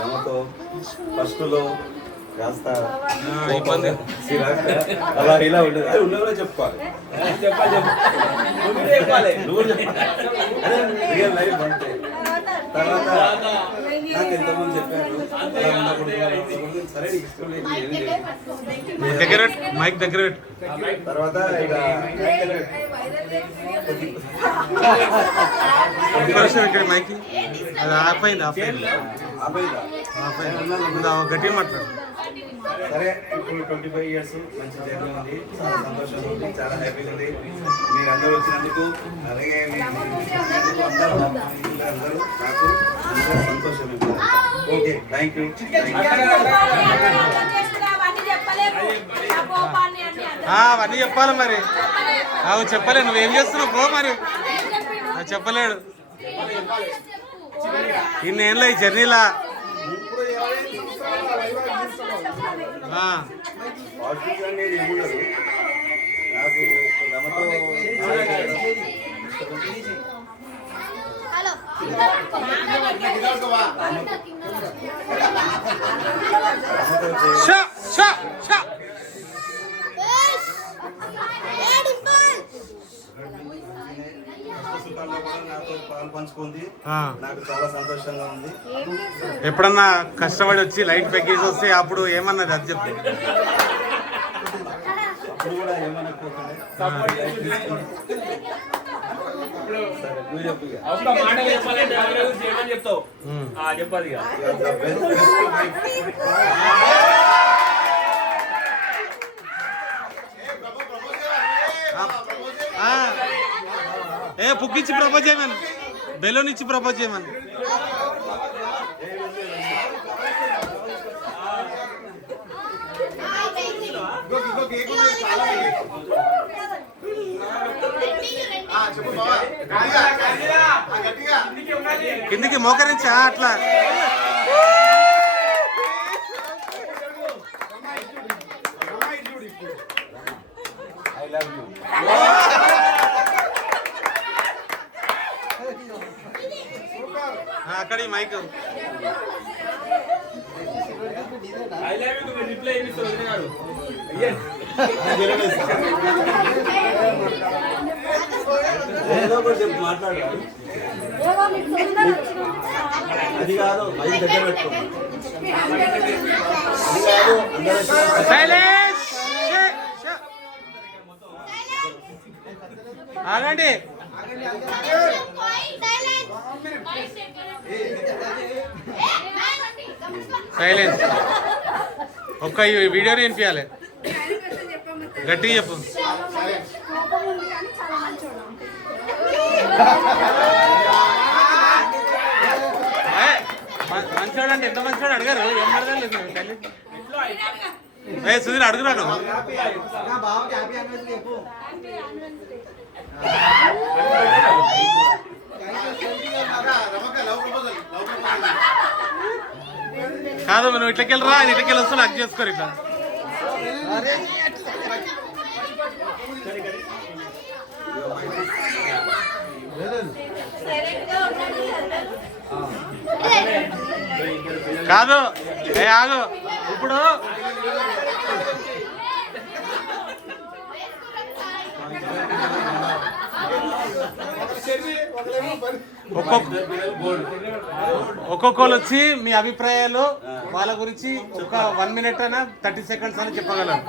రమతో ఫస్ట్లో కాస్త అలా ఇలా ఉండదు. అది ఉన్నదో చెప్పుకోవాలి. నువ్వు చెప్పాలి రియల్ లైఫ్ అంటే. తర్వాత నాకు ఎంతమంది చెప్పారు సరే దగ్గర మైక్ దగ్గర. తర్వాత ఇక ఇక్కడ మైక్ అది ఆపైంది గట్టిగా మాట్లాడు. సరే ఇప్పుడు 25 years మంచి జర్నీ ఉంది, చాలా సంతోషంగా ఉంది, చాలా హ్యాపీగా ఉంది. మీరు అందరూ వచ్చినందుకు అలాగే అందరూ నాకు అందరూ సంతోషం. Okay, thank you. అవన్నీ చెప్పాలి మరి. అవు చెప్పలే, నువ్వేం చేస్తున్నావు పో మరి. చెప్పలేడు ఇన్నేళ్ళ ఈ జర్నీలా. అనేది ఏముండదు నాకు. రమతో నాతో పాలు పంచుకుంది, నాకు చాలా సంతోషంగా ఉంది. ఎప్పుడన్నా కష్టపడి వచ్చి లైట్ ప్యాకేజ్ వస్తే అప్పుడు ఏమన్నది అది చెప్తే అప్పుడు కూడా ఏమనకపోతుంది. పుక్కిచ్చి ప్రపోజ్ చేయమని, బెలూన్ ఇచ్చి ప్రపోజ్ చేయమని. కిందికి మోకరించా అట్లా. అక్కడ మైక్ మాట్లాడు. అది కాదు, మైక్ దగ్గర పెట్టుకో. అది కాదు, ఆగండి. సైలెన్స్. ఒక్క వీడియోని వినిపించాలి, గట్టిగా చెప్పు. మంచోడు అంటే ఎంత మంచోడు అడిగారు, ఏం అడగలేదు తల్లి. సుధీర్ అడుగురాడు. కాదు నువ్వు ఇట్లకెళ్ళరా, ఆయన ఇట్లకెళ్ళి వస్తా నాకు చేసుకోరు ఇట్లా. కాదు ఆగు ఇప్పుడు. ఒక్కొక్కరు వచ్చి మీ అభిప్రాయాలు వాళ్ళ గురించి ఒక 1 minute అయినా 30 seconds అని చెప్పగలరు.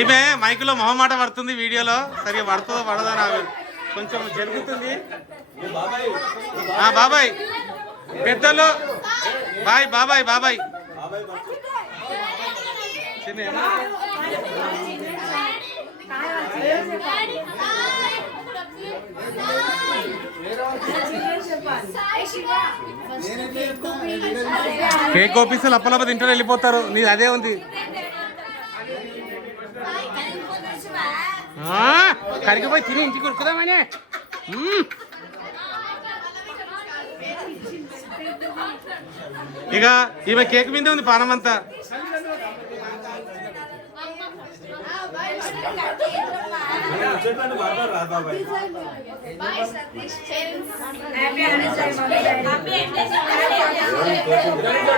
ఈమె మైకులో మొహమాట పడుతుంది, వీడియోలో సరిగా పడుతుందో పడదో నాకు కొంచెం జరుగుతుంది. బాబాయ్ పెద్దలు బాయ్. బాబాయ్ చిన్న కేక్ ఆఫీసులు అప్పలప్ప తింటారు వెళ్ళిపోతారు. నీది అదే ఉంది. కరిగిపోయి తిని ఇంటికి ఉరుకుదామనే. ఇక ఈమె కేక్ మీద ఉంది పానం అంతా. మాట్లాడరా బాబాయ్.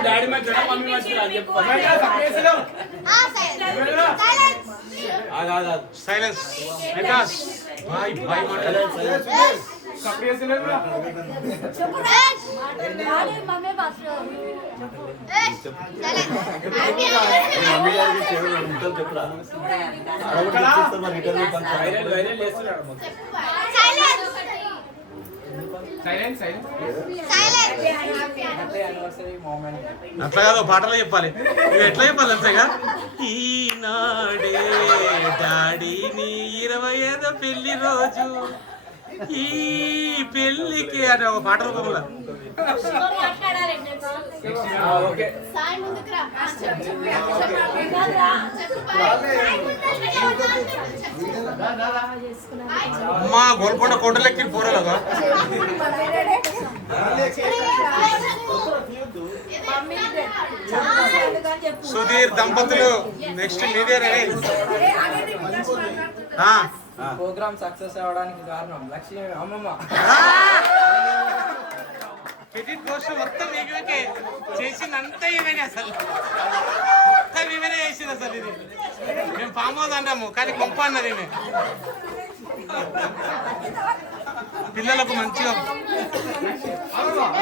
డాడీ మంచిగా మమ్మీ మంచిగా అని చెప్పు. సైలెన్స్ వికాస్ బాయ్ బాయ్ మాట్లాడు అట్లా కాదు పాటలో చెప్పాలి ఇది ఎట్లా చెప్పాలి అంతేగా ఈనాడే డాడీ నీ 25వ పెళ్లి రోజు ఈ పెళ్లికి అనే ఒక పాట రూపంలో అమ్మా గోల్కొండ కొండలెక్కి పోరాలగా సుధీర్ దంపతులు నెక్స్ట్ మీదే ప్రోగ్రామ్ సక్సెస్ అవడానికి కారణం లక్ష్మి అమ్మమ్మ. క్రెడిట్ కోసం మొత్తం ఈమెకే చేసిందంతా ఈమెనే అసలు మొత్తం ఈమెనే చేసింది అసలు ఇది మేము ఫామ్ హౌస్ అంటాము కానీ గొప్ప అన్నది ఈమె పిల్లలకు మంచిగా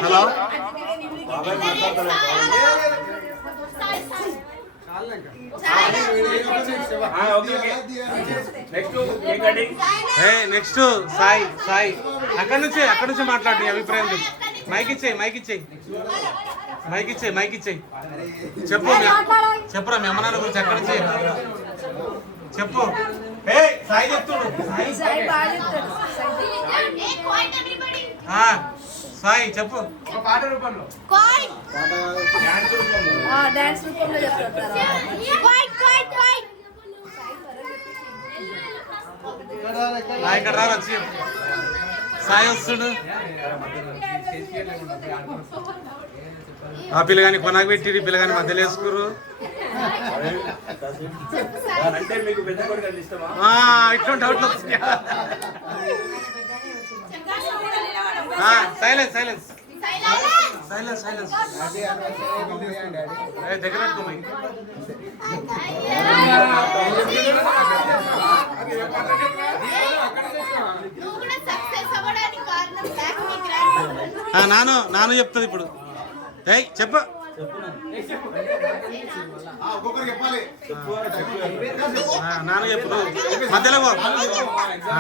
హలో నెక్స్ట్ సాయి సాయి అక్కడ నుంచి మాట్లాడు నీ అభిప్రాయం చెప్పు మైక్ ఇచ్చేయి చెప్పు చెప్పురా మీ అమ్మనాన్న గురించి అక్కడ నుంచి చెప్పు సాయి చెప్తుడు సాయి చెప్పు పాట రూపంలో డాన్స్ రూపంలో చెప్తారు ఇక్కడ రా వచ్చి సాయి వస్తుడు ఆ పిల్లగాని కొనకు పెట్టి పిల్లగాని మధ్యలో వేసుకురు అంటే మీకు పెద్ద కొడుకు ఇష్టమా? ఇట్లా డౌట్లు వస్తున్నాయి సైలెన్స్ దగ్గర పెట్టుకోమై నాను చెప్తుంది ఇప్పుడు చెప్ప నాన్న చెప్పు మధ్యలో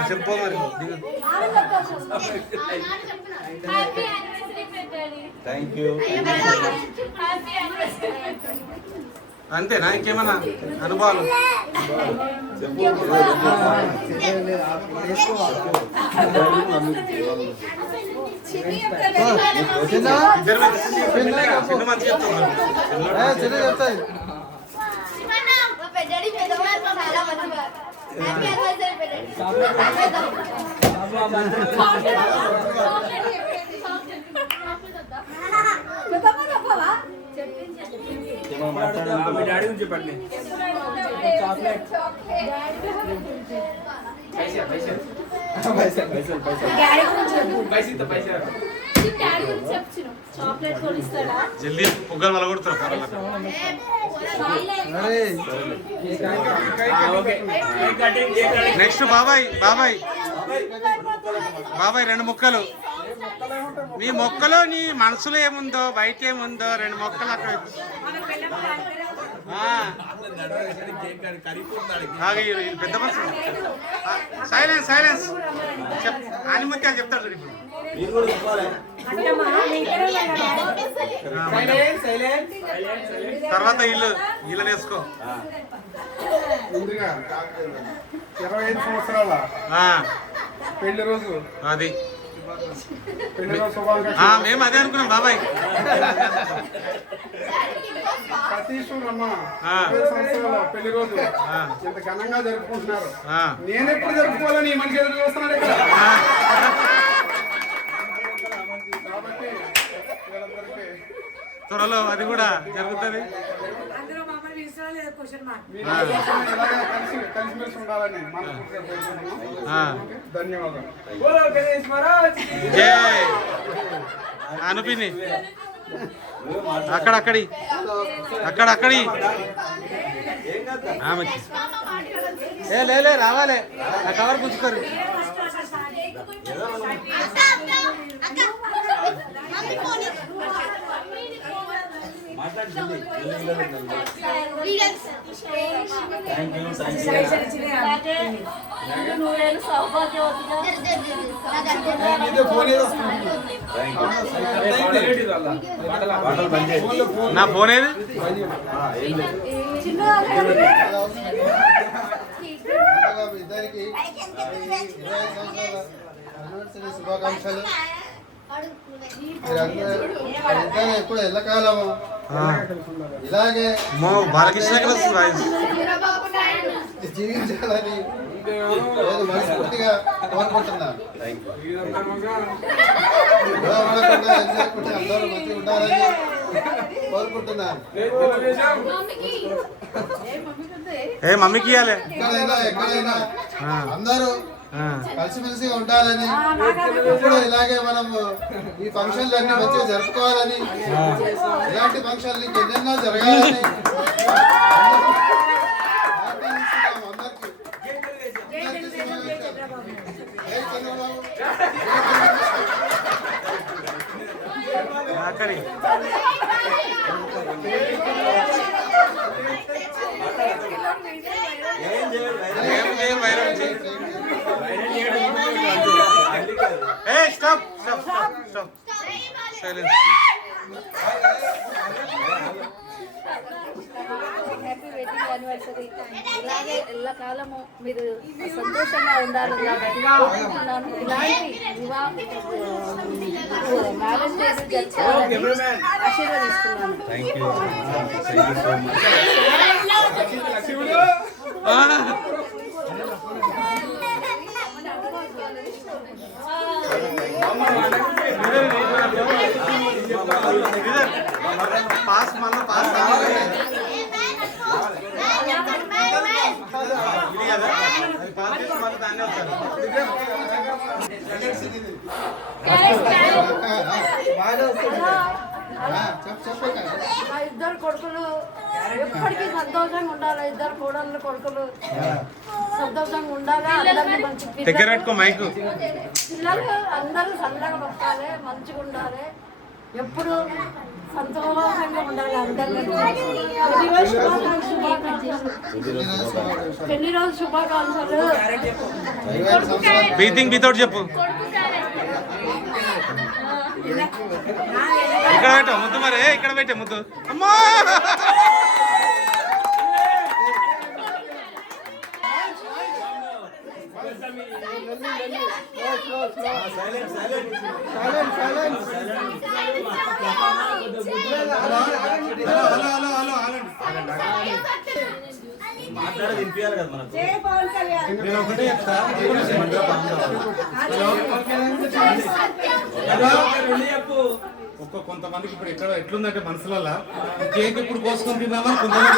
చెప్పు మరి అంతేనా ఇంకేమన్నా అనుభవాలు డాడీ గురించి చెప్పండి. జల్దీ పొగ్గలు వల్ల కొడుతున్నారు నెక్స్ట్ బాబాయ్ 2 ముక్కలు మీ మొక్కలో నీ మనసులో ఏముందో బయట ఏముందో 2 మొక్కలు అక్కడ పెద్ద మనసు సైలెన్స్ ఆనిముత్యాలు చెప్తాడు ఇప్పుడు తర్వాత ఇల్లు వేసుకో 25 సంవత్సరాల పెళ్లి రోజు అది మేము అదే అనుకున్నాం బాబాయ్. సతీష్ అమ్మ 25 సంవత్సరాల పెళ్లి రోజు ఇంత ఘనంగా జరుపుకుంటున్నారు. నేను ఎప్పుడు జరుపుకోవాలని ఈ మనిషి ఎదురు చూస్తున్నాడు ఇక్కడ. కాబట్టి త్వరలో అది కూడా జరుగుతుంది. కలిసిమెలిసి ఉండాలని ధన్యవాదాలు. అనుపిని అక్కడక్కడి అక్కడక్కడి ఏం కాదు ఆమెకి లే రావాలి ఆ కవర్ పుచ్చుకోరు మాట్లాడుతుంది నూరేళ్ళు సౌభాగ్యవతిగా ఇదే ఫోన్ ఏదో వస్తుంది. బాటలు బంద్ చేయండి. నా ఫోన్ ఏది చిన్న ఇద్దరికి 25 సంవత్సరాల యానివర్సరీ శుభాకాంక్షలు. ఇద్దరు ఎప్పుడు ఎల్లకాలము ఇలాగే బాలకృష్ణ వాయిస్ జీవించాలని నేను మనస్ఫూర్తిగా కోరుకుంటున్నాను. గొడవ పడకుండా ఎంజాయ్మెంట్ అందరూ మంచిగా ఉండాలని కోరుకుంటున్నాను. ఏ మమ్మీకి ఇవ్వాలి ఎక్కడైనా అందరూ కలిసిమెలిసిగా ఉండాలని, ఎప్పుడు ఇలాగే మనము ఈ ఫంక్షన్లు అన్ని మంచిగా జరుపుకోవాలని, ఇలాంటి ఫంక్షన్లు ఎన్నెన్నో జరగాలని ఆకాంక్షిస్తున్నాము అందరికీ. జై చంద్రబాబు. ఆఖరి ఏం చేయరు ఏం వైరల్ చేయి. ఏ stop stop stop stop silence happy wedding anniversary. ఇలాగే ఎల్లకాలము మీరు సంతోషంగా ఉండాలని కోరుకుంటున్నాను. ఇలాంటి మ్యారేజ్ డే జరుపుకోవాలని ఆశీర్వదిస్తున్నాను. Thank you so much. Pass మళ్ళీ పాస్ ఇది కదా అది పాస్ చేసి మళ్ళీ దాన్ని వస్తారు చెప్పండి. మా ఇద్దరు కొడుకులు ఎప్పటికీ సంతోషంగా ఉండాలి. ఇద్దరు కోడళ్ళు కొడుకులు సంతోషంగా ఉండాలి. అందరినీ మంచి దగ్గర పెట్టుకో మైకు. పిల్లలు అందరూ చల్లగా బతకాలి, మంచిగా ఉండాలి, ఎప్పుడు సంతోషంగా ఉండాలి. అందరినీ పెళ్లి రోజు శుభాకాంక్షలు. బ్రీతింగ్ వితౌట్ చెప్పు. ఇక్కడ పెట్టు ముద్దు మరి ఇక్కడ పెట్టే ముద్దు అమ్మా. మాట్లాడ వినిపించాలి కదా మనకు. నేను ఒకటే చెప్తా. కొంతమందికి ఇప్పుడు ఎక్కడ ఎట్లుందంటే మనసులలో కేక్ ఇప్పుడు కోసుకొని తిందామని కొంతమంది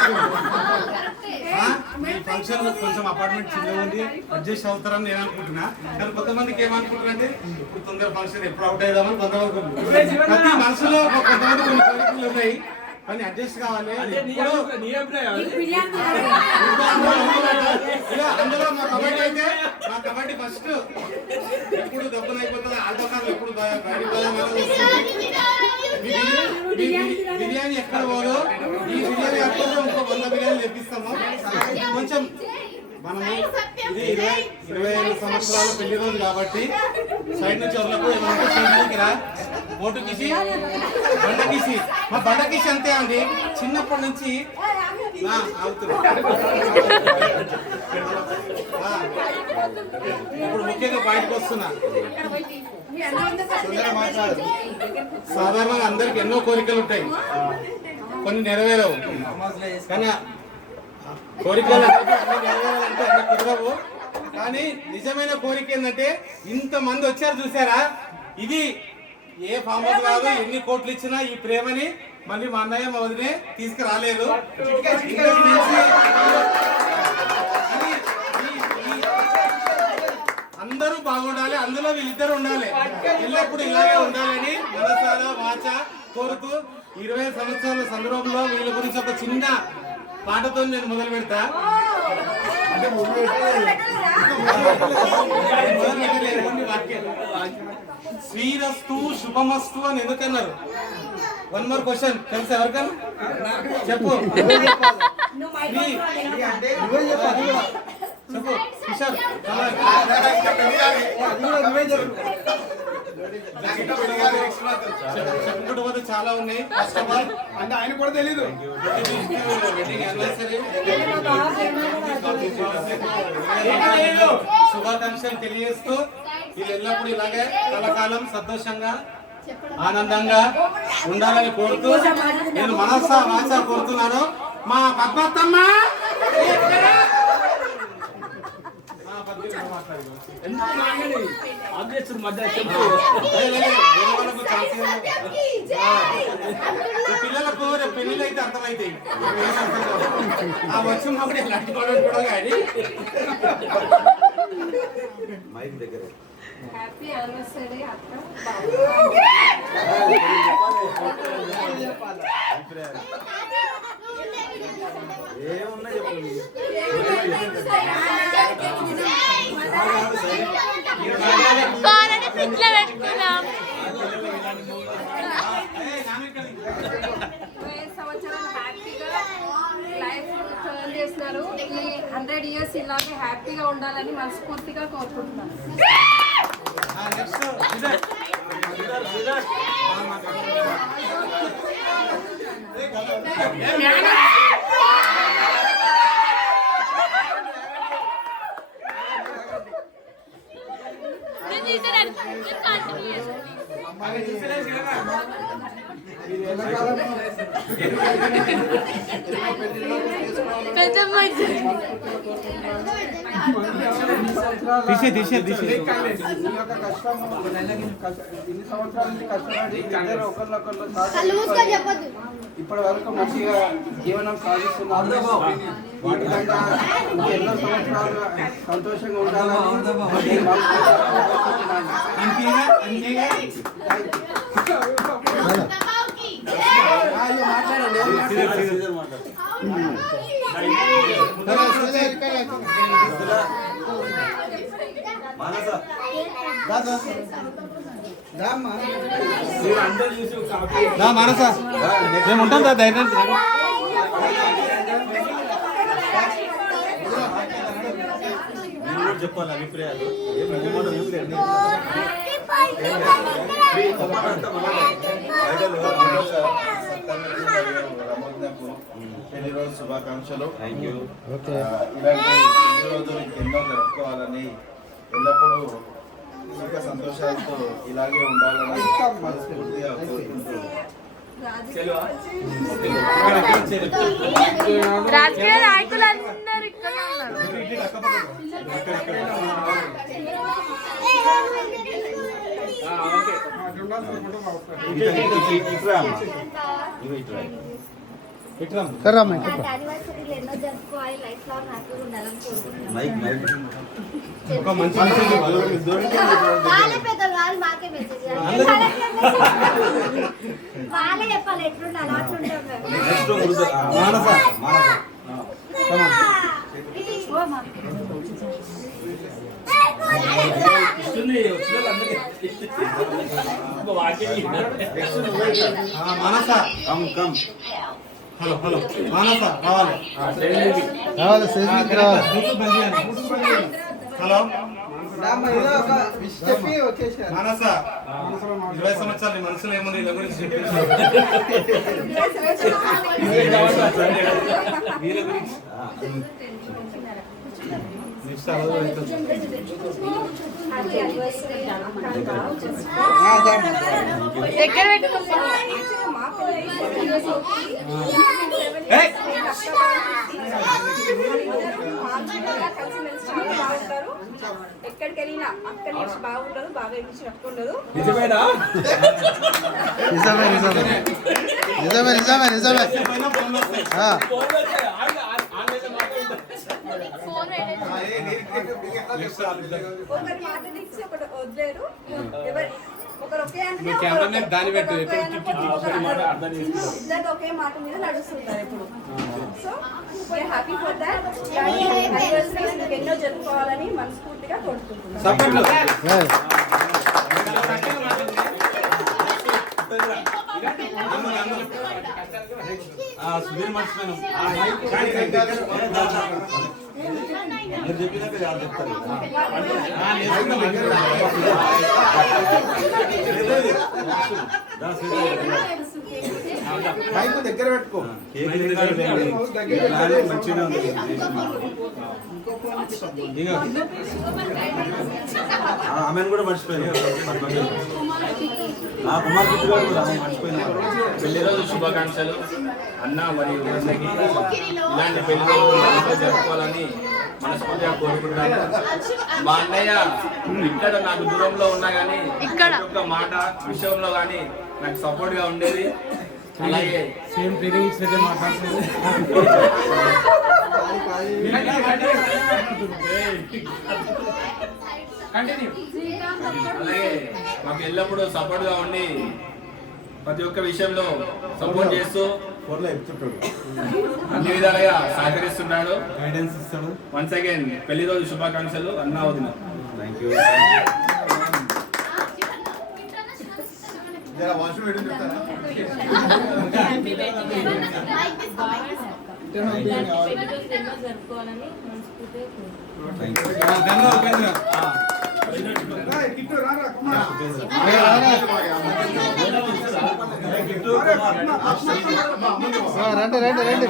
ఈ ఫంక్షన్ కొంచెం అపార్ట్మెంట్ చిన్నగా ఉంది అడ్జస్ట్ అవుతారని నేను అనుకుంటున్నా. కానీ కొంతమందికి ఏమనుకుంటారంటే ఇప్పుడు తొందర ఫంక్షన్ ఎప్పుడు అవుట్ అయ్యామని కొంతమంది ప్రతి మనసులో కొంతమంది కొన్ని కోరికలు ఉన్నాయి కానీ అడ్జస్ట్ కావాలి. అందులో మా కబడ్డీ అయితే మా కబడ్డీ ఫస్ట్ ఎప్పుడు దెబ్బలు అయిపోతుంది. ఆటోకారులు ఎప్పుడు బిర్యానీ ఎక్కడ పోదు. ఈ బిర్యానీ ఎక్కడ ఇంకో 100 బిర్యానీ తెప్పిస్తాము. కొంచెం మనము ఇది 25 సంవత్సరాల పెళ్లి రోజు కాబట్టి సైడ్ నుంచి వాళ్ళకు ఏమంటే సైడ్కి రా ఓటు కిసి బండ కిసి. మా బండ కిసి అంతే అండి, చిన్నప్పటి నుంచి అవుతుంది. ఇప్పుడు ముఖ్యంగా బయటకు వస్తున్నా. సాధారణంగా అందరికి ఎన్నో కోరికలు ఉంటాయి, కొన్ని నెరవేరవు. కానీ కోరికలు అన్ని నెరవేరాలంటే అన్ని కుదరవు. కానీ నిజమైన కోరిక ఏంటంటే ఇంతమంది వచ్చారు చూసారా, ఇది ఏ ఫామ్ హౌస్ కాదు. ఎన్ని కోట్లు ఇచ్చినా ఈ ప్రేమని మళ్ళీ మా అన్నయ్య మా వదిలే తీసుకురాలేదు. అందరూ బాగుండాలి, అందులో వీళ్ళిద్దరు ఉండాలి, ఎల్లప్పుడు ఇలాగే ఉండాలని మనసారా వాచ కోరుతూ 20 సంవత్సరాల సందర్భంలో వీళ్ళ గురించి ఒక చిన్న పాటతో నేను మొదలు పెడతా. అంటే మొదలు పెట్టలేదు, కొన్ని వాక్యాలు. శ్రీరస్తు శుభమస్తు అని ఎందుకన్నారు? 1 more క్వశ్చన్ తెలుసా ఎవరికన్నా? చెప్పు చెప్పు కిషోర్. చెప్పుకుంటూ పోతే చాలా ఉన్నాయి. ఫస్ట్ ఆఫ్ ఆల్ అంటే ఆయన కూడా తెలీదు. వెడ్డింగ్ యానివర్సరీ శుభాకాంక్షలు తెలియజేస్తూ వీళ్ళు ఎల్లప్పుడూ ఇలాగే కలకాలం సంతోషంగా ఆనందంగా ఉండాలని కోరుతూ నేను మనసా వాచా కోరుతున్నాను. మా పద్మత్తమ్మ పిల్లలకు రేపు పెళ్లిళ్ళు అయితే అర్థమైతాయి. ఆ వచ్చిన అప్పుడు ఎలాంటి గొడవలు కూడా కానీ మైక్ దగ్గర హ్యాపీ యానివర్సరీ అక్క. ఏమున్నా చెప్పండి. సంవత్సరాలు హ్యాపీగా లైఫ్ టర్న్ చేస్తున్నారు. 100 years ఇలాగే హ్యాపీగా ఉండాలని మనస్ఫూర్తిగా కోరుకుంటున్నాను. ఇన్ని సంవత్సరాల నుంచి కష్టపడి ఇద్దరు ఒకరినొకరు ఇప్పటి వరకు మంచిగా జీవనం సాగిస్తున్నారు. వాటికంటే ఎన్నో సంవత్సరాలు సంతోషంగా ఉండాలని మానస మేము ఉంటాం కదా ధైర్యం. చెప్పాలి అభిప్రాయాలు పెళ్లి రోజు శుభాకాంక్షలు. Thank you. ఇలాంటి పెళ్లి రోజులు ఎన్నో జరుపుకోవాలని ఎల్లప్పుడూ సుఖ సంతోషాలతో ఇలాగే ఉండాలని మనస్ఫూర్తిగా కోరుకుంటూ రాజకీయ నాయకులు అందరూ ఇక్కడ ఉన్నారు. మైక్ మైక్ ఒక మంచి మానస మానస మానస కమ్ కమ్. హలో హలో మానస రావాలి హలో మానస 20 సంవత్సరాలు నీ మనసులో ఏముంది ఇలా గురించి చెప్పేసి వీళ్ళ గురించి దగ్గర ఎక్కడికి వెళ్ళినా అక్క నుంచి బాగుండదు బాబాయ్ నుంచి నట్టుకుండదు. నిజమేనా? నిజమే నిజమే నిజమే నిజమే నిజమే ఒకరి మాట నుంచి ఒకటి వదిలేరు. ఒకరు ఒకే అంటే నువ్వు ఒకరు కెమెరామెన్ ఒకే. దాన్ని పెట్టు. ఒకరు ఒకే ఎటు అయినప్పుడు ఒకరు ఇద్దరు ఒకే మాట మీద నడుస్తుంటారు ఇప్పుడు. So we are happy for that. ఎన్నో జరుపుకోవాలని మనస్ఫూర్తిగా కోరుకుంటున్నాను. సపోర్ట్లు సుధీర్ మర్చిపోయాను మీరు చెప్పినాక వాళ్ళు చెప్తారు మైక్ దగ్గర పెట్టుకో. మంచిగా ఉంది ఆమెను కూడా మర్చిపోయాను ఆ కుమార్ గిట్టు గారు కూడా మర్చిపోయినా పెళ్లి రోజు శుభాకాంక్షలు అన్న మరియు అందరికీ ఇలాంటి పెళ్లి రోజు మంచిగా జరుపుకోవాలని మనస్ఫూర్తిగా కోరుకుంటున్నాను. మా అన్నయ్య ఇక్కడ నాకు దూరంలో ఉన్నా కానీ ఒక్క మాట విషయంలో కానీ నాకు సపోర్ట్ గా ఉండేది. అలాగే సేమ్ ట్రైనింగ్ ఇచ్చినట్టే మాట్లాడుతుంది. అలాగే మాకు ఎల్లప్పుడూ సపోర్ట్ గా ఉండి ప్రతి ఒక్క విషయంలో సపోర్ట్ చేస్తూ అన్ని విధాలుగా సహకరిస్తున్నాడు. గైడెన్స్ ఇస్తాడు. వన్స్ అగైన్ పెళ్లి రోజు శుభాకాంక్షలు అన్న వదిన. థ్యాంక్ యూ జరుపుకోవాలని మనస్ఫూర్తిగా కిట్టు రారా కుమార్. రండి రండి రండి.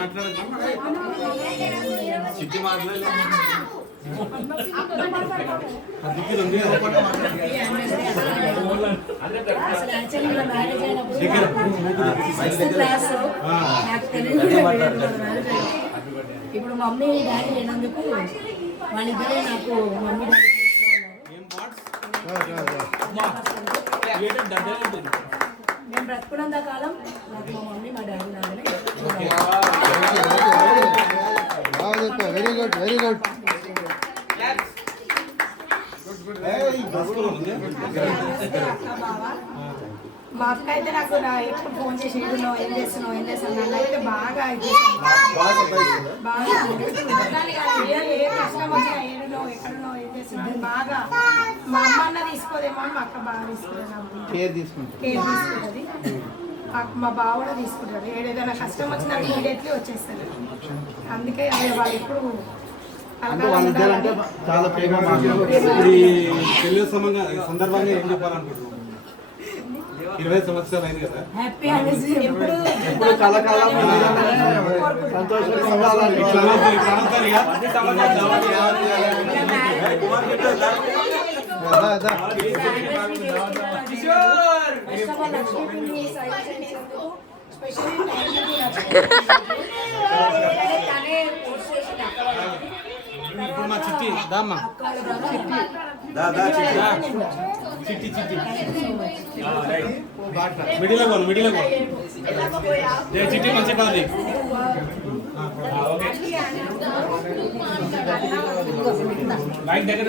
చిట్టి మాట్లాడలేదు ఇప్పుడు మమ్మీ డాడీ లేనందుకు వాళ్ళిద్దరే నాకు మమ్మీ డాడీ నేను బ్రతుకున్నంత కాలం నాకు మా మమ్మీ మా డాడీ లాగానే వెరీ గుడ్ వెరీ గుడ్. మా అక్క అయితే నాకు ఎప్పుడు ఫోన్ చేసి ఏం చేస్తున్నావు నన్ను అయితే బాగా బాగా ఏ కష్టం వచ్చినా ఏడునో ఎక్కడనో ఏం చేస్తున్నావు బాగా మా అమ్మ అన్న తీసుకోదేమో అని మా అక్క బాగా తీసుకుంటుంది. కేర్ తీసుకుంటాం. కేర్ తీసుకుంటుంది. మా బావ కూడా తీసుకుంటాడు. ఏదైనా కష్టం వచ్చినా ఇమీడియట్లీ వచ్చేస్తారు. అందుకే వాళ్ళు ఎప్పుడు వాళ్ళిద్దరంటే చాలా ప్రేమ. పెళ్లి సందర్భంగా ఏం చెప్పాలనుకుంటున్నాం? 20 సంవత్సరాలు అయింది కదా. హ్యాపీ యానివర్సరీ ఎప్పుడు ఎప్పుడు కలకాలం సంతోషంగా ఉండాలని. ఇప్పుడు మా చిట్టి దామ్మా చిట్టి చిట్టి మిడిలో పోను చిట్టి మంచి కాదు. మైక్ దగ్గర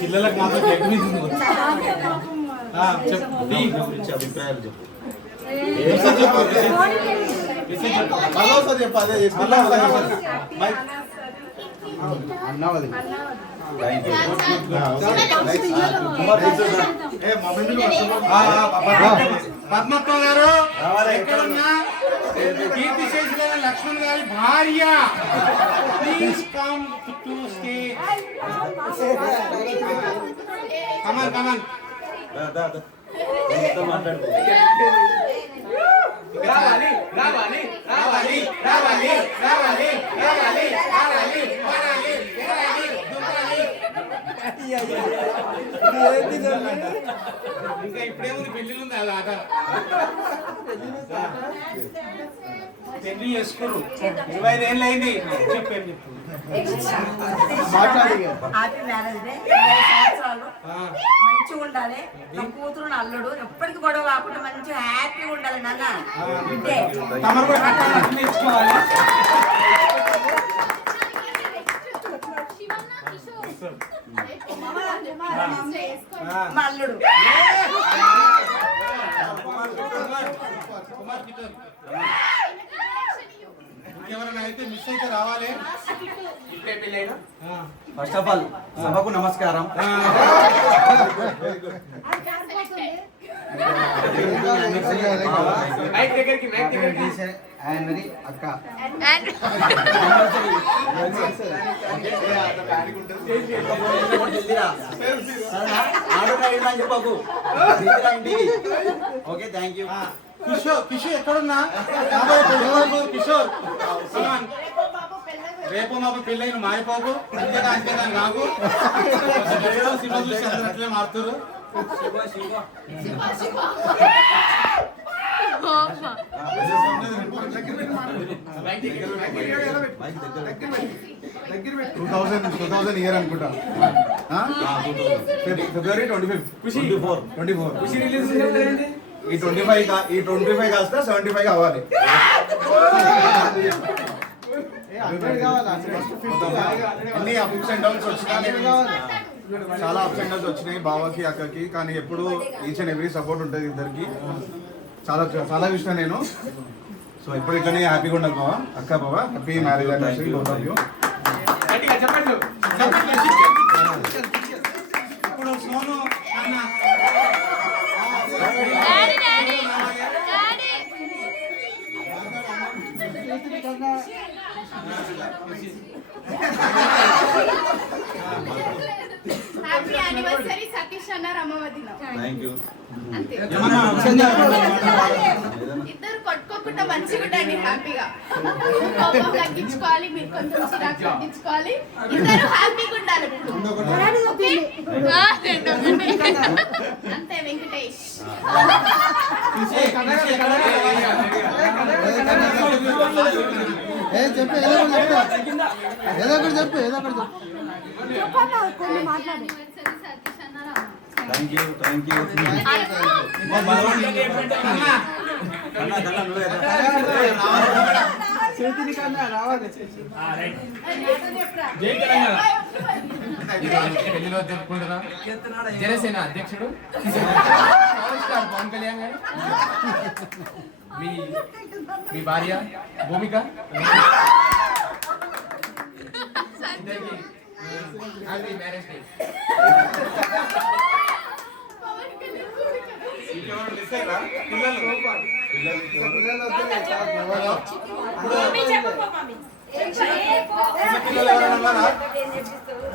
పిల్లలకు మాత్రం అభిప్రాయాలు చెప్పు అన్నవది. పద్మత్వ గారు ఎక్కడున్నా కీర్తి చేసిన లక్ష్మణ్ గారి భార్య ప్లీజ్ కమ్ టు స్టేజ్. కమాన్ మాట్లాడు రావాలి రావాలి రావాలి రావాలి రావాలి రావాలి రావాలి రావాలి ఇంకా ఇప్పుడేముంది పెళ్లి ఉంది అది ఆట. పెళ్లి చేసుకోరు 25 ఏళ్ళు అయింది. చెప్పేం చెప్పు హ్యాపీ మ్యారేజ్ డే. 20 సంవత్సరాలు మంచిగా ఉండాలి. నా కూతురు నా అల్లుడు ఎప్పటికీ గొడవ కాకుండా మంచిగా హ్యాపీగా ఉండాలి నాన్న. అంటే తమరు కూడా కట్టాలి నేర్చుకోవాలి. మా అల్లుడు ఇంకెవరైనా అయితే మిస్ అయితే రావాలి. ఫస్ట్ ఆఫ్ ఆల్ సభకు నమస్కారం. అక్క చెప్పకు. Okay, thank you. కిషోర్ ఎక్కడున్నా? కిషోర్ రేపు మాకు పెళ్ళైన మారిపోకు. అంతేగా అంతేగా నాకు సినిమా చూసి అందరూ అట్లే మారుతారు. ఇయర్ అనుకుంటా. ఫిబ్రవరి 24 ఈ 25 కాస్త 75 కావాలి. అన్ని అప్స్ అండ్ డౌన్స్ వచ్చినాయి, చాలా అప్స్ అండ్ డౌన్స్ వచ్చినాయి బావకి అక్కకి. కానీ ఎప్పుడు ఈచ్ అండ్ ఎవ్రీ సపోర్ట్ ఉంటుంది ఇద్దరికి. చాలా చాలా చూసిన నేను. సో ఇప్పుడు ఇట్లనే హ్యాపీగా ఉండాలి బావ, అక్క బావ. Happy marriage anniversary both of you. ఇప్పుడు సోను అన్న హ్యాపీ యానివర్సరీ సతీష్ అన్న రమవదిన. Thank you. అంతే. ఇద్దరు కొట్టుకోకుండా మంచిగా ఉండండి హ్యాపీగా. కోపం తగ్గించుకోవాలి, మీరు కొంచెం చిరాకు తగ్గించుకోవాలి. ఇద్దరు హ్యాపీగా ఉండాలి. అంతే వెంకటేష్. చెప్పు, ఏదో ఒకటి చెప్పు. Thank you. పెళ్లిలో జరుపుకుంటున్నా జనసేన అధ్యక్షుడు పవన్ కళ్యాణ్ గారు, మీ భార్య భూమిక, హ్యాపీ మ్యారేజ్ డే.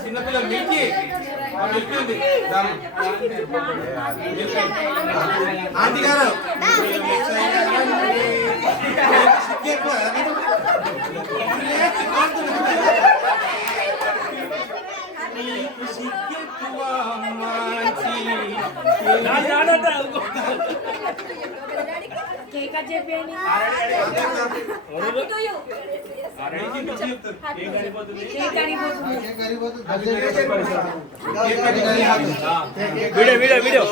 చిన్నపిల్లలు మిల్కి ఆంటీ గారు కేక్ కట్ చేయండి. వీడియో.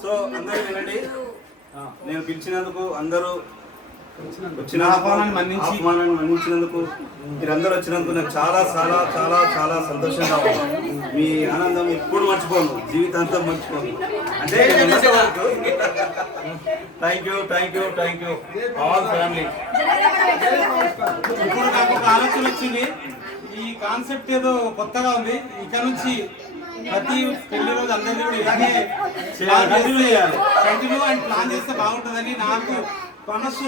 సో అందరూ వినండి. నేను పిలిచినందుకు, అందరూ వచ్చిన ఆహ్వానాన్ని మన్నించినందుకు, మీరందరూ వచ్చినందుకు నాకు చాలా చాలా చాలా చాలా సంతోషంగా ఉంది. మీ ఆనందం ఎప్పుడు మర్చిపోను, జీవితాంతం మర్చిపోను. అంటే థ్యాంక్ యూ ఆల్ ఫ్యామిలీ. ఇప్పుడు నాకు ఒక ఆలోచన వచ్చింది. ఈ కాన్సెప్ట్ ఏదో కొత్తగా ఉంది. ఇక్కడ నుంచి ప్రతి పెళ్లి రోజు అందరినీ కూడా ఇలాగే కంటిన్యూ అండ్ ప్లాన్ చేస్తే బాగుంటుందని నాకు మనసు.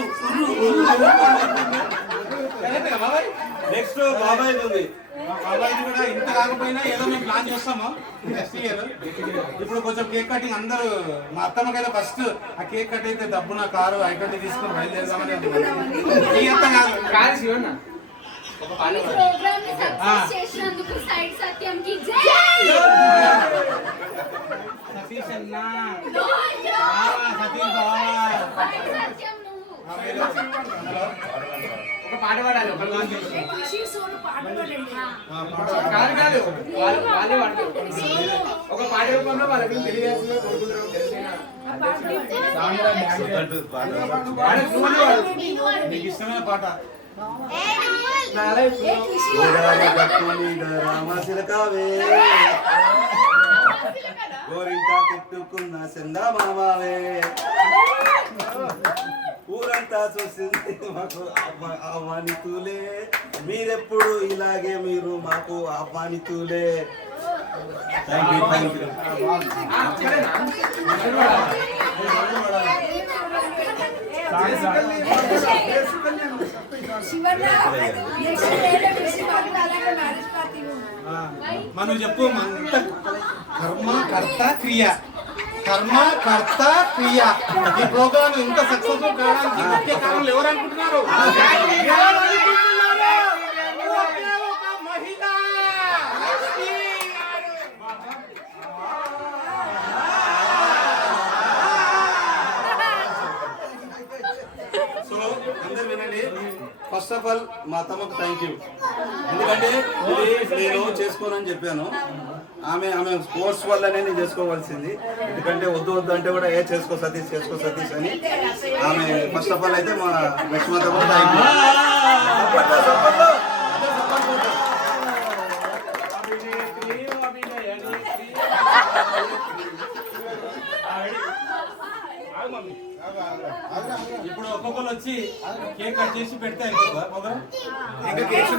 నెక్స్ట్ బాబాయ్ ఉంది. బాబాయ్ది కూడా ఇంత కాకపోయినా ఏదో మేము ప్లాన్ చేస్తాము నెక్స్ట్ ఇయర్. ఇప్పుడు కొంచెం కేక్ కటింగ్ అందరూ, మా అత్తమ్మకైతే ఫస్ట్ ఆ కేక్ కట్ అయితే డబ్బున కారు ఐకట్టి తీసుకుని బయలుదేరదామని ఈ అత్త కాదు శివన్న. సతీష్ అన్న, సతీష్ బావా, ఒక పాట పాడాలి. ఒక లాంచ్ కాదు ఒక పాట రూపంలో వాళ్ళకి తెలియజేస్తుందో కోరుకుంటున్నాం. మీకు ఇష్టమైన పాట గోదావరి గట్టు మీద రామశిలకావే గోరింటా పెట్టుకున్న చందమామావే ఊరంతా చూసింది మాకు ఆహ్వానితులే మీరెప్పుడు ఇలాగే మీరు మాకు ఆహ్వానితులే థ్యాంక్ యూ మనం చెప్పు అంత కర్మ కర్త క్రియ కర్మ కర్త క్రియ ఈ ప్రోగ్రామ్ ఇంత సక్సెస్ఫుల్ కావడానికి ముఖ్య కారణాలు ఎవరు అనుకుంటున్నారు? సో అందరు వినండి. ఫస్ట్ ఆఫ్ ఆల్ మా అత్తమ్మకు థ్యాంక్ యూ. ఎందుకంటే ఇది నేను చేసుకోనని చెప్పాను. ఆమె స్పోర్ట్స్ వల్లనే నేను చేసుకోవాల్సింది. ఎందుకంటే వద్దు అంటే కూడా చేసుకో సతీష్ అని ఆమె ఫస్ట్ ఆఫ్ ఆల్ అయితే మా లక్ష్మీ కూడా థ్యాంక్ యూ. ఇప్పుడు ఒక్కొక్కరు వచ్చి కేక్ కట్ చేసి పెడితే అయిపోతుందా ప్రోగ్రామ్? ఇంకా కేక్స్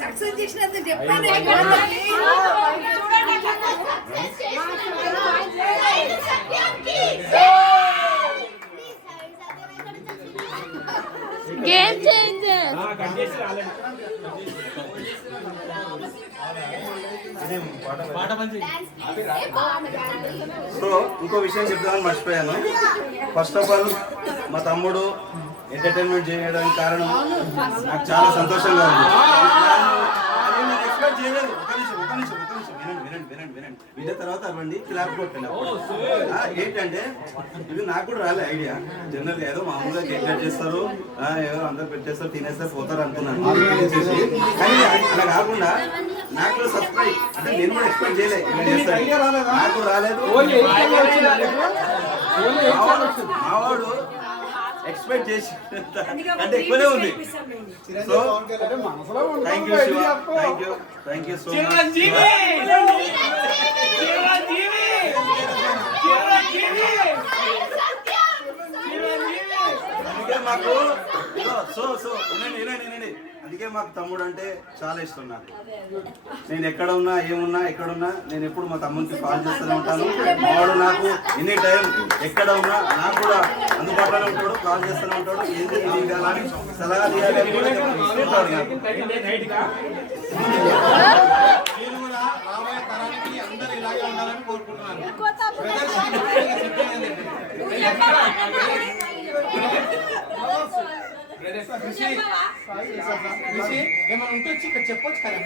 సక్సెస్ చేసినందుకు చెప్పాను. Game changer. పాట మంచి. సో ఇంకో విషయం చెప్తామని మర్చిపోయాను. ఫస్ట్ ఆఫ్ ఆల్ మా తమ్ముడు ఎంటర్టైన్మెంట్ చేయడానికి కారణం నాకు చాలా సంతోషంగా ఉంది. ఎక్స్పెక్ట్ చేయలేదు. ఒక నిమిషం వినండి. విన్న తర్వాత అవ్వండి క్లాప్ కొట్టండి. ఏంటంటే ఇది నాకు కూడా రాలే ఐడియా. జనరల్గా ఏదో మామూలుగా కేక్ కట్ చేస్తారు, ఏదో అందరు పెట్టేస్తారు, తినేస్తారు, పోతారు అనుకున్నాను. కానీ అలా కాకుండా నాకు సబ్స్క్రైబ్ అంటే నేను కూడా ఎక్స్పెక్ట్ చేయలేదు. నాకు రాలేదు. మావాడు ఎక్స్పెక్ట్ చేసి అంటే ఎక్కువనే ఉంది. So thank you Shiva, thank you so much. అందుకే మాకు వినండి. అందుకే మాకు తమ్ముడు అంటే చాలా ఇష్టం. నాకు నేను ఎక్కడ ఉన్నా ఎక్కడున్నా నేను ఎప్పుడు మా తమ్ముడికి కాల్ చేస్తూనే ఉంటాను. వాడు నాకు ఎనీ టైం ఎక్కడ ఉన్నా నాకు కూడా అందుబాటులో ఉంటాడు, కాల్ చేస్తూనే ఉంటాడు. ఏంటి ఇది కాదని సలహా తీయాలని కూడా చెప్తుంటాడు నాకు. నేను కూడా రాబోయే తరానికి అందరూ ఇలాగే ఉండాలని కోరుకుంటున్నాను. ఏమైనా ఉంటే వచ్చి ఇక్కడ చెప్పొచ్చు కదా.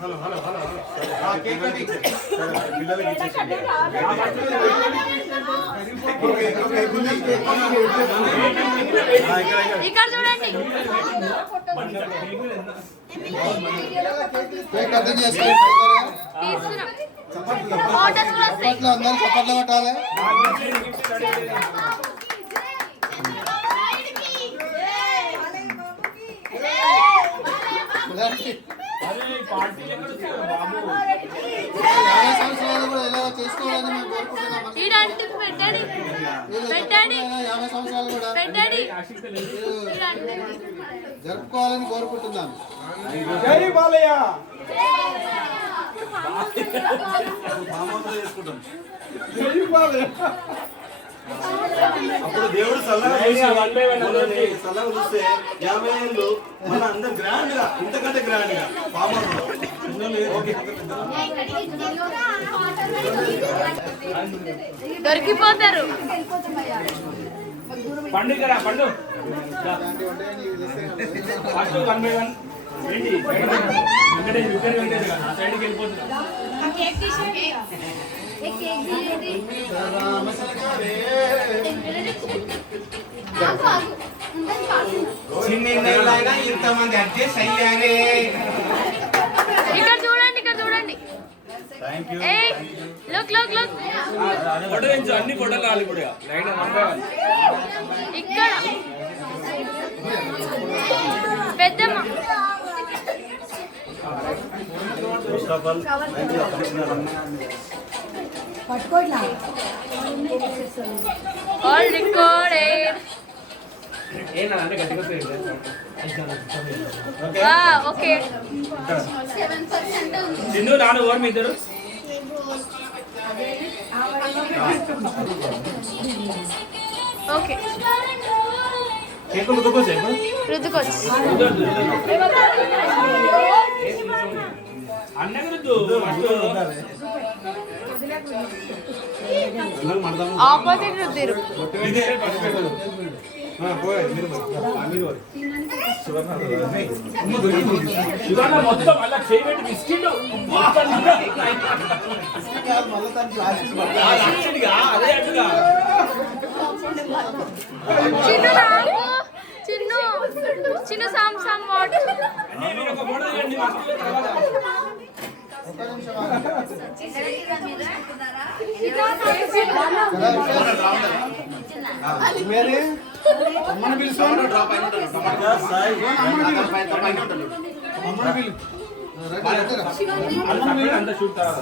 హలో పిల్లలకి ఇచ్చేసి ఇక్కడ చూడండి. ఫోటోస్ కూడా వస్తాయి. చప్పట్లు కొట్టాలి. కూడా ఎలా చేసుకోవాలని మేము కోరుకుంటున్నాం. పెట్టండి 50 సంవత్సరాలు కూడా జరుపుకోవాలని కోరుకుంటున్నాను. జై బాలయ్య. చేసుకుంటాం. జై బాలయ్య. అప్పుడు దేవుడు సల్లగా చూస్తే 50 ఏళ్ళు మన అందరు గ్రాండ్ గా ఇంతకంటే గ్రాండ్ గా దొరికిపోతారు. పండు ఫస్ట్ 1 by 1 సైడ్కి వెళ్ళిపోతున్నా చిన్న ఇంతమంది అడ్జస్ట్ అయ్యారే. ఇక్కడ చూడండి ఏయ్ లుక్ ఫోటో నుంచి అన్ని ఫోటోలు రావాలి ఇప్పుడు లైన్ ఇక్కడ పెద్దమ్మ ఆల్ రికార్డెడ్. ఓకే సింధు నాన్న ఓర్ మీ ఇద్దరు ఓకే కేకులు దుబ్బొచ్చు రుద్దుకోవచ్చు. అన్నగరుద్దు ఆపోజిట్ రుద్దిరు. ఇదే శివన్న మొత్తం అలా చేయబెట్టి బిస్కెట్ అదే అట్టుగా చిన్ను సామ్ వాట్ ఒక ఫోటో తీయండి మస్తు తర్వాత అమ్మని పిలుస్తాను అంతా షూట్ తర్వాత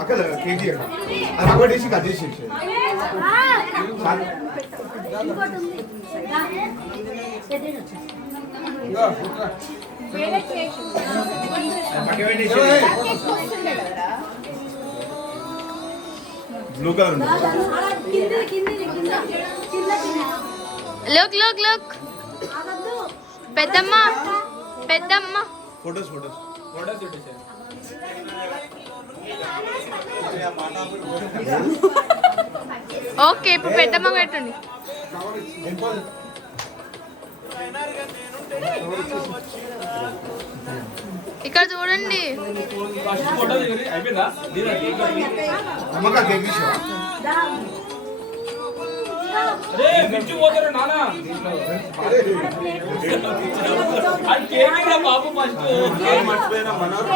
అక్కడ కేజీ అది ఒకటేసి కట్ చేసేసి బ్లూ కలర్ లుక్ పెద్దమ్మ ఫోటోస్ ఓకే ఇప్పుడు పెద్దమ్మ పెట్టండి. ఇక్కడ చూడండి ఫోటో అయిపోయిందా అమ్మకా కేక్ తీసావా అరే మిర్చి పోతారు నాన్న అది కేక్ బాబు ఫస్ట్ మర్చిపోయినా మనోరు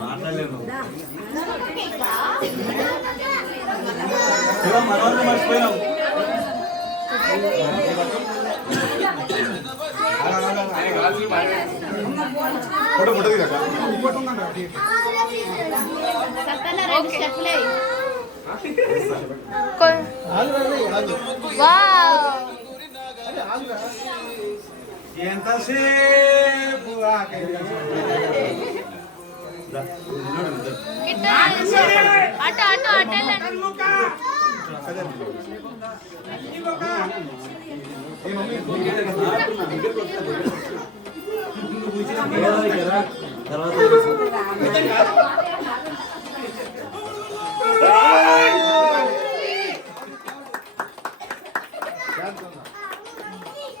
మాట్లాడలేను మనోరు మర్చిపోయినావు. ఫోటో దిగాక ఎంతసేపు అటు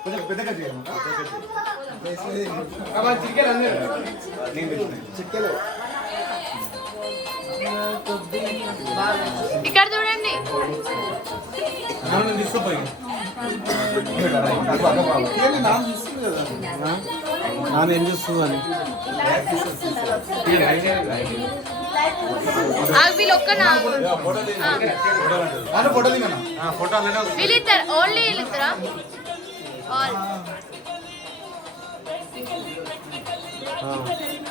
కొంచెం పెద్దగా చేయను ఇక్కడ చూడండి తీసుకుపోయి నాన్న ఏం చేస్తుంది అని వీళ్ళు ఒక్కనా ఫోటో దిగనా వీళ్ళిద్దరు ఓన్లీ వీళ్ళిద్దరా ఆల్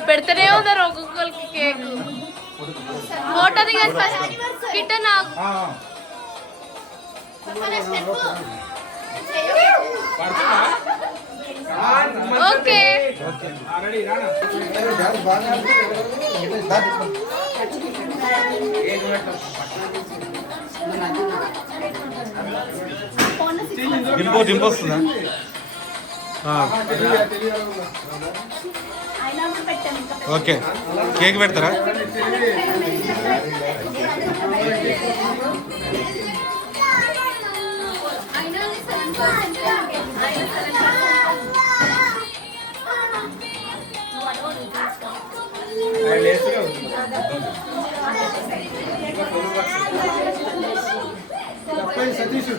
పెడతానే ఉన్నారు ఒక్కొక్కరికి కేక్ ఫోటో దిగాలి ఫస్ట్ కిట్ట నాకు ఓకే దింపు వస్తుందా అయినా కూడా పెట్టాము ఇంకా ఓకే కేక్ పెడతారా? సతీష్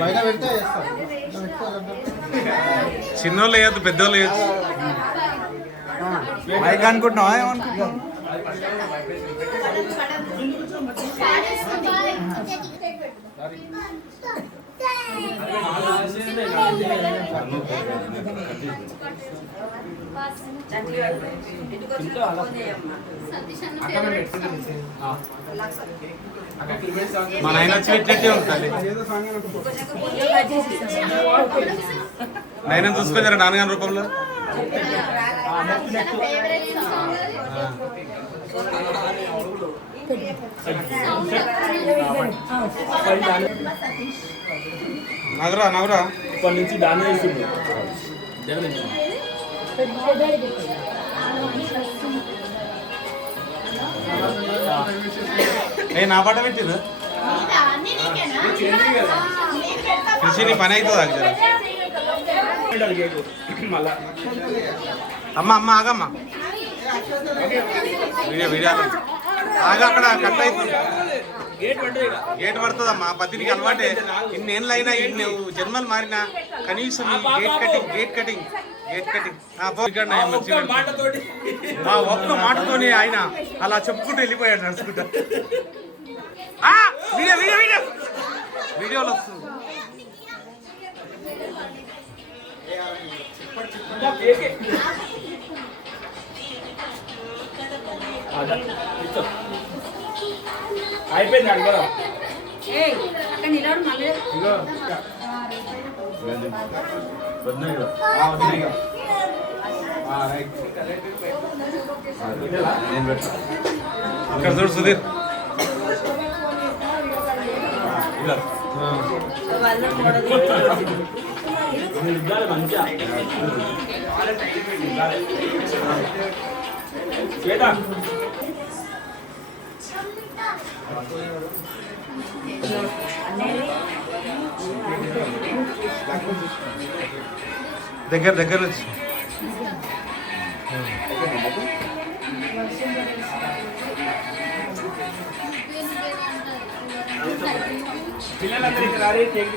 బయట పెడితే చిన్నోళ్ళు వేయద్దు, పెద్దోళ్ళు వేయచ్చు. మైక్ అనుకుంటున్నావా ఏమనుకుంటున్నావు? మా నాయన వచ్చి పెట్టినట్టే ఉంటుంది. నాయన చూసుకుంటారా నాన్నగారి రూపంలో? నగరా నగరా ఇప్పటి నుంచి దాన్ని వేసిండు జగన్ నా పాట పెట్టిరు కృషి నీ పని అవుతుంది మళ్ళా అమ్మ అమ్మ ఆగమ్మ వీడియో వీడియో ఆగ అక్కడ కట్ అవుతుంది గేట్ పడుతుందమ్మా పత్తినికి అలవాటే ఇన్నేళ్ళు అయినా ఇన్ని జన్మలు మారినా కనీసం గేట్ కటింగ్ ఒక్క మాటతోనే ఆయన అలా చెప్పుకుంటూ వెళ్ళిపోయాడు నడుచుకుంటా. వీడియో వీడియో వీడియో వీడియోలో వస్తుంది. అయిపోయింది అక్కడ ఇక్కడ చూడు సుధీర్. మంచిగా దగ్గర దగ్గర నుంచి పిల్లలందరికీ రారీ కేక్